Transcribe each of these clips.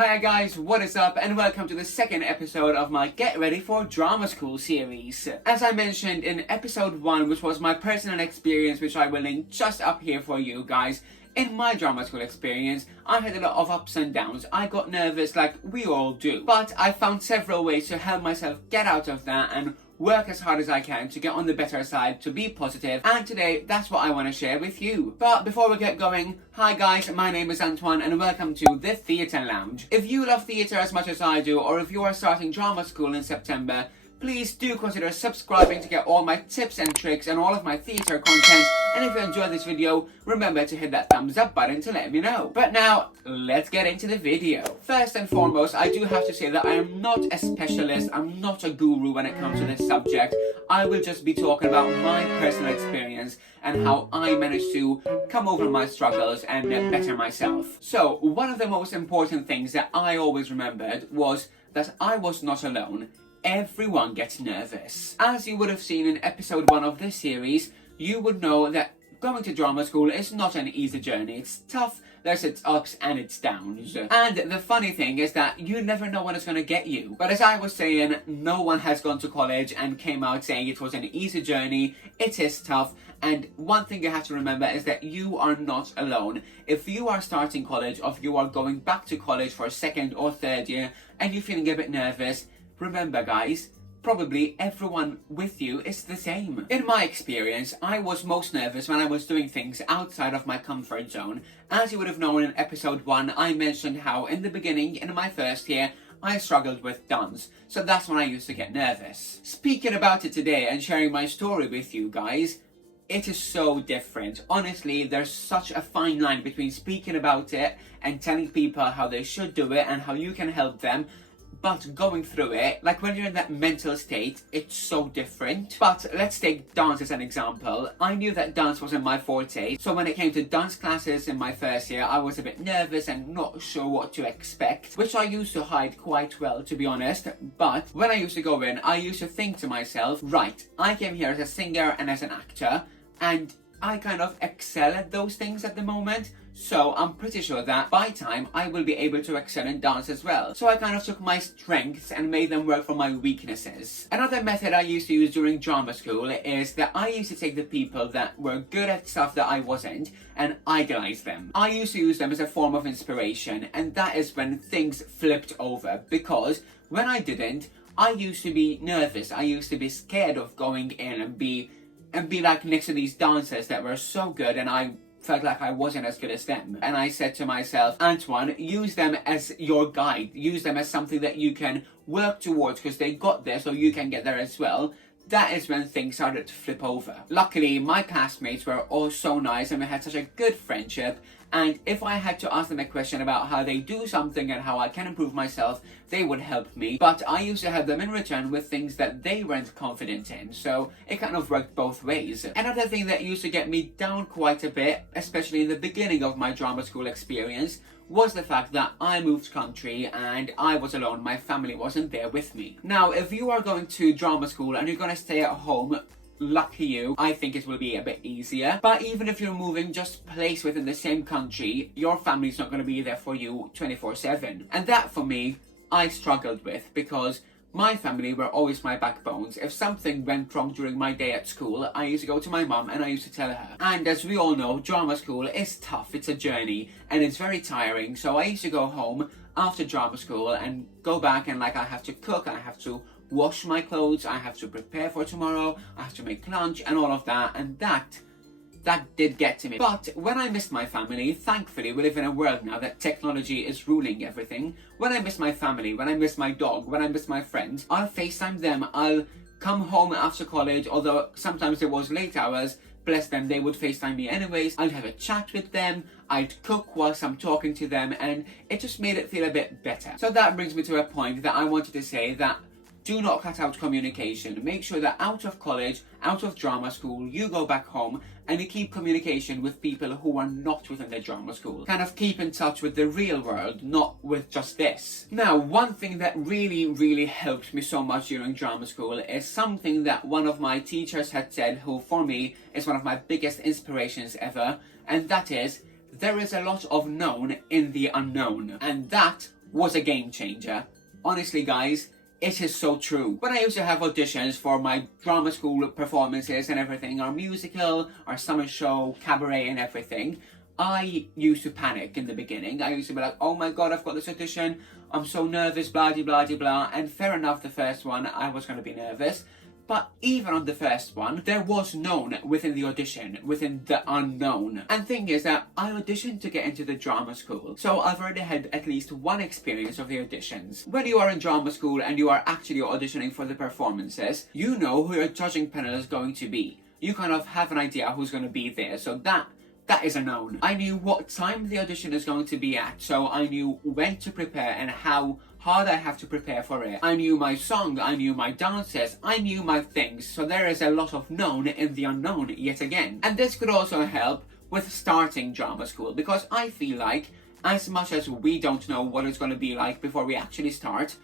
Hi guys, what is up, and welcome to the second episode of my Get Ready for Drama School series. As I mentioned in episode 1, which was my personal experience, which I will link just up here for you guys, in my drama school experience, I had a lot of ups and downs. I got nervous like we all do, but I found several ways to help myself get out of that and work as hard as I can to get on the better side, to be positive, and today that's what I want to share with you. But before we get going, hi guys, my name is Antoine and welcome to the Theatre Lounge. If you love theatre as much as I do, or if you are starting drama school in September, please do consider subscribing to get all my tips and tricks and all of my theatre content. And if you enjoyed this video, remember to hit that thumbs up button to let me know. But now, let's get into the video. First and foremost, I do have to say that I am not a specialist, I'm not a guru when it comes to this subject. I will just be talking about my personal experience and how I managed to come over my struggles and better myself. So, one of the most important things that I always remembered was that I was not alone. Everyone gets nervous. As you would have seen in episode 1 of this series, you would know that going to drama school is not an easy journey. It's tough, there's its ups and its downs. And the funny thing is that you never know when it's going to get you. But as I was saying, no one has gone to college and came out saying it was an easy journey. It is tough. And one thing you have to remember is that you are not alone. If you are starting college, or if you are going back to college for a second or third year and you're feeling a bit nervous, remember guys, probably everyone with you is the same. In my experience, I was most nervous when I was doing things outside of my comfort zone. As you would have known in episode 1, I mentioned how in the beginning, in my first year, I struggled with dance. So that's when I used to get nervous. Speaking about it today and sharing my story with you guys, it is so different. Honestly, there's such a fine line between speaking about it and telling people how they should do it and how you can help them. But going through it, like when you're in that mental state, it's so different. But let's take dance as an example. I knew that dance wasn't my forte, so when it came to dance classes in my first year, I was a bit nervous and not sure what to expect, which I used to hide quite well, to be honest. But when I used to go in, I used to think to myself, right, I came here as a singer and as an actor, and I kind of excel at those things at the moment. So I'm pretty sure that by time I will be able to excel in dance as well. So I kind of took my strengths and made them work for my weaknesses. Another method I used to use during drama school is that I used to take the people that were good at stuff that I wasn't and idolize them. I used to use them as a form of inspiration, and that is when things flipped over, because when I didn't, I used to be nervous. I used to be scared of going in and be like next to these dancers that were so good, and I felt like I wasn't as good as them. And I said to myself, Antoine, use them as your guide. Use them as something that you can work towards, because they got there so you can get there as well. That is when things started to flip over. Luckily, my classmates were all so nice and we had such a good friendship. And if I had to ask them a question about how they do something and how I can improve myself, they would help me. But I used to help them in return with things that they weren't confident in. So it kind of worked both ways. Another thing that used to get me down quite a bit, especially in the beginning of my drama school experience, was the fact that I moved country and I was alone. My family wasn't there with me. Now, if you are going to drama school and you're going to stay at home, lucky you, I think it will be a bit easier. But even if you're moving just place within the same country, your family's not going to be there for you 24/7. And that for me, I struggled with, because my family were always my backbones. If something went wrong during my day at school, I used to go to my mum and I used to tell her. And as we all know, drama school is tough, it's a journey, and it's very tiring. So I used to go home after drama school and go back and I have to cook, I have to wash my clothes, I have to prepare for tomorrow, I have to make lunch and all of that, and that did get to me. But when I missed my family, thankfully we live in a world now that technology is ruling everything. When I miss my family, when I miss my dog, when I miss my friends, I'll FaceTime them, I'll come home after college, although sometimes it was late hours, bless them, they would FaceTime me anyways. I'd have a chat with them, I'd cook whilst I'm talking to them, and it just made it feel a bit better. So that brings me to a point that I wanted to say, that do not cut out communication. Make sure that out of college, out of drama school, you go back home and you keep communication with people who are not within the drama school. Kind of keep in touch with the real world, not with just this. Now, one thing that really helped me so much during drama school is something that one of my teachers had said, who for me is one of my biggest inspirations ever, and that is, there is a lot of known in the unknown. And that was a game changer. Honestly, guys, it is so true. When I used to have auditions for my drama school performances and everything, our musical, our summer show, cabaret and everything, I used to panic in the beginning. I used to be like, oh my god, I've got this audition, I'm so nervous, blah, blah, blah, blah. And fair enough, the first one, I was going to be nervous. But even on the first one, there was known within the audition, within the unknown. And thing is that I auditioned to get into the drama school, so I've already had at least one experience of the auditions. When you are in drama school and you are actually auditioning for the performances, you know who your judging panel is going to be. You kind of have an idea who's going to be there, so that is a known. I knew what time the audition is going to be at, so I knew when to prepare and how hard I have to prepare for it. I knew my song, I knew my dances, I knew my things, so there is a lot of known in the unknown yet again. And this could also help with starting drama school, because I feel like as much as we don't know what it's going to be like before we actually start,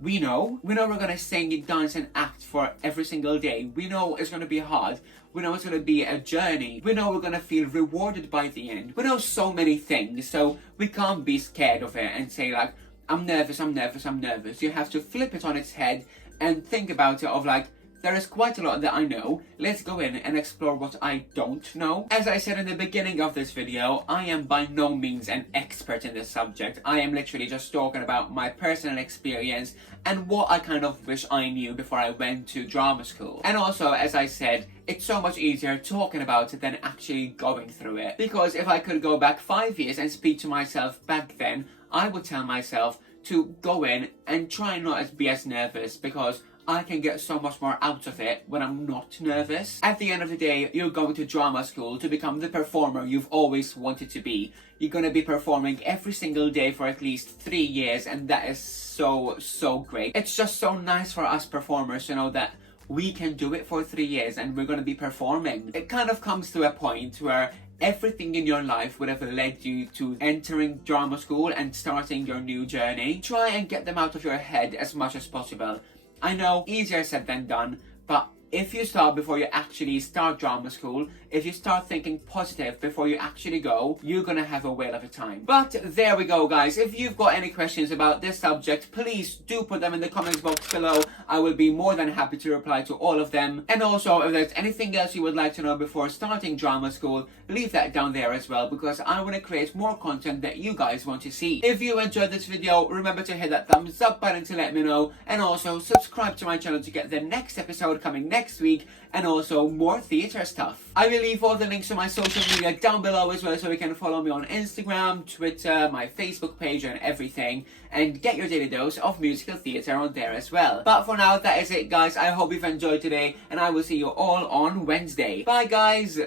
we know we're going to sing, dance and act for every single day. We know it's going to be hard. We know it's going to be a journey. We know we're going to feel rewarded by the end. We know so many things, so we can't be scared of it and say like, I'm nervous, I'm nervous, I'm nervous. You have to flip it on its head and think about it of like, there is quite a lot that I know. Let's go in and explore what I don't know. As I said in the beginning of this video, I am by no means an expert in this subject. I am literally just talking about my personal experience and what I kind of wish I knew before I went to drama school. And also, as I said, it's so much easier talking about it than actually going through it. Because if I could go back 5 years and speak to myself back then, I would tell myself to go in and try not to be as nervous, because I can get so much more out of it when I'm not nervous. At the end of the day, you're going to drama school to become the performer you've always wanted to be. You're going to be performing every single day for at least 3 years, and that is so great. It's just so nice for us performers to know that we can do it for 3 years and we're going to be performing. It kind of comes to a point where everything in your life would have led you to entering drama school and starting your new journey. Try and get them out of your head as much as possible. I know, easier said than done, but if you start before you actually start drama school, if you start thinking positive before you actually go, you're gonna have a whale of a time. But there we go, guys. If you've got any questions about this subject, please do put them in the comments box below. I will be more than happy to reply to all of them. And also, if there's anything else you would like to know before starting drama school, leave that down there as well, because I want to create more content that you guys want to see. If you enjoyed this video, remember to hit that thumbs up button to let me know, and also subscribe to my channel to get the next episode coming next week, and also more theatre stuff. I will leave all the links to my social media down below as well, so you can follow me on Instagram, Twitter, my Facebook page and everything, and get your daily dose of musical theatre on there as well. But for now, that is it, guys. I hope you've enjoyed today, and I will see you all on Wednesday. Bye, guys!